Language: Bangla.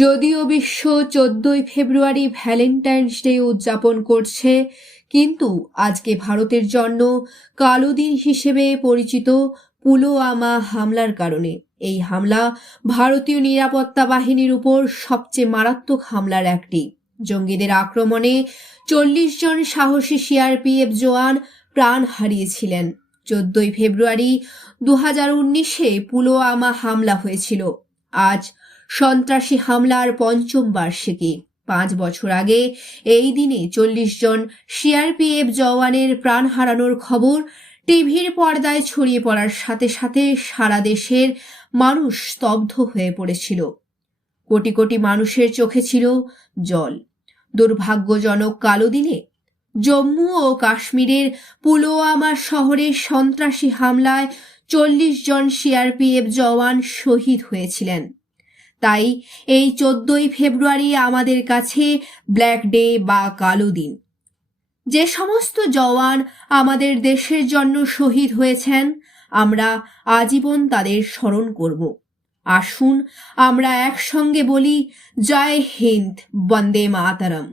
যদিও বিশ্ব 14ই ফেব্রুয়ারি ভ্যালেন্টাইন্স ডে উদযাপন করছে, কিন্তু আজকে ভারতের জন্য কালো দিন হিসেবে পরিচিত পুলওয়ামা হামলার কারণে। এই হামলা ভারতীয় নিরাপত্তা বাহিনীর উপর সবচেয়ে মারাত্মক হামলার একটি। জঙ্গিদের আক্রমণে 40 জন সাহসী সিআরপিএফ জওয়ান প্রাণ হারিয়েছিলেন। 14ই ফেব্রুয়ারি 2019-এ পুলওয়ামা হামলা হয়েছিল। আজ সন্ত্রাসী হামলার পঞ্চম বার্ষিকী। 5 বছর আগে এই দিনে 40 জন সিআরপিএফ জওয়ানের প্রাণ হারানোর খবর টিভির পর্দায় ছড়িয়ে পড়ার সাথে সাথে সারা দেশের মানুষ স্তব্ধ হয়ে পড়েছিল। কোটি কোটি মানুষের চোখে ছিল জল। দুর্ভাগ্যজনক কালো দিনে জম্মু ও কাশ্মীরের পুলওয়ামা শহরে সন্ত্রাসী হামলায় 40 জন সিআরপিএফ জওয়ান শহীদ হয়েছিলেন। তাই এই 14ই ফেব্রুয়ারি আমাদের কাছে ব্ল্যাক ডে বা কালো দিন। যে সমস্ত জওয়ান আমাদের দেশের জন্য শহীদ হয়েছেন, আমরা আজীবন তাদের স্মরণ করব। আসুন আমরা একসঙ্গে বলি, জয় হিন্দ, বন্দে মাতরম।